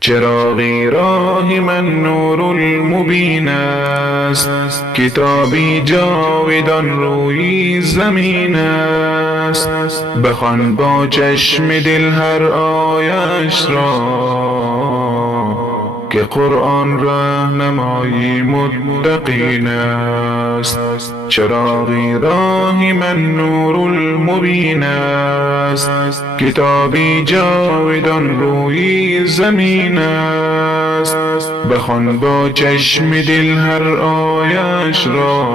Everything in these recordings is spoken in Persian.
چراغی راه من نور المبین است، کتابی جاودان روی زمین است. بخوان با چشم دل هر آیش را، که قرآن راهنمای متقین است. چراغی راه من نور المبین است، کتابی جاودان روی زمین است. بخوان با چشم دل هر آیش را،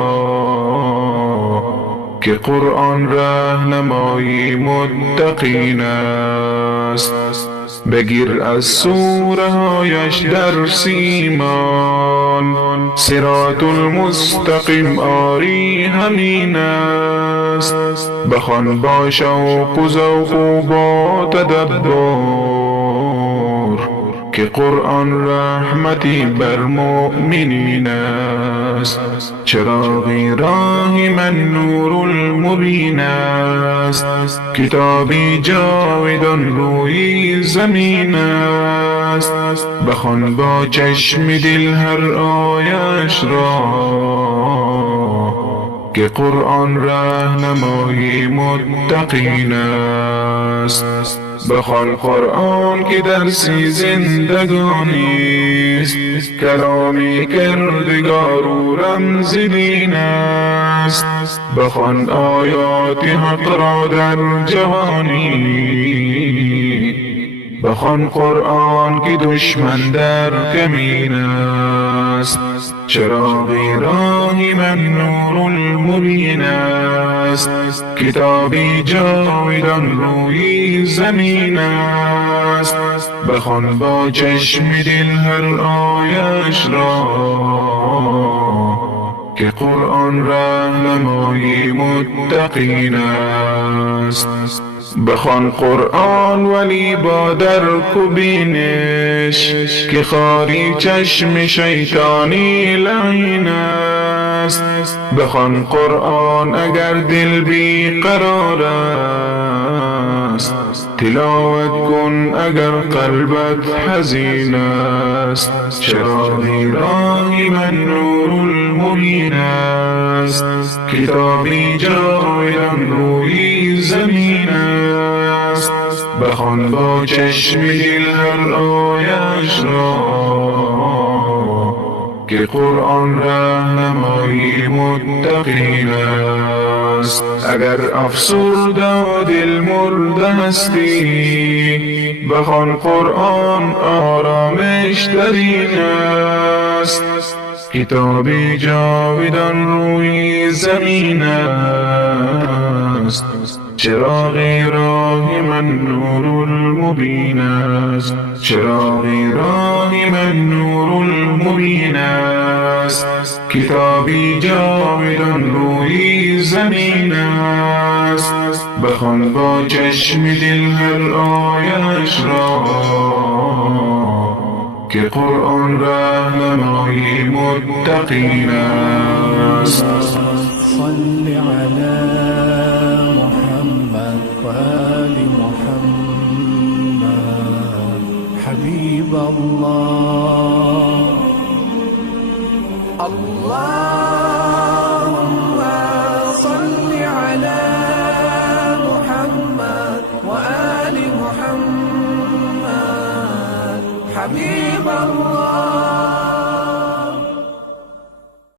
که قرآن راهنمای متقین است. بگیر از سوره هایش درس ایمان، صراط المستقیم آری همین است. بخوان با شوق و ذوق و با تدبر، که قرآن رحمتی بر مؤمنین است. چراغی راه من نور المبین است، کتابی جاودان روی زمین است. بخوان با چشم دل هر آیش را، که قرآن راهنمای متقین است. بخوان قرآن که درسی زندگانی است، کلامی کردگار و رمز دین است. بخوان آیات حق را در جوانی، بخوان قرآن که دشمن در کمین است. چراغی راه من نور المبین است، کتابی جاودان روی زمین است. بخوان با چشم دل هر آیش را، که قرآن راهنمای متقین است. بخوان قرآن ولی با درک و بینش، که خاری چشم شیطانی لعین است. بخوان قرآن اگر دل بی قرار است، تلاوت کن اگر قلبت حزین است. چراغی راه من نور المبین است، کتابی جاودان روی زمین است. بخوان با چشم دل هر آیش را، که قرآن راهنمای متقین است. اگر افسرده و دل مرده هستی، بخوان قرآن آرامش در این است. کتابی جاودان روی زمین است، چراغی راه من نور المبین است. چراغی راه من نور المبین است، کتابی جاودان روی زمین است. بخوان با چشم دل هر آیش را، که قرآن راهنمای متقین است. صل على محمد وآل محمد حبيب الله. اللهم صل على محمد وآل محمد حبيب الله.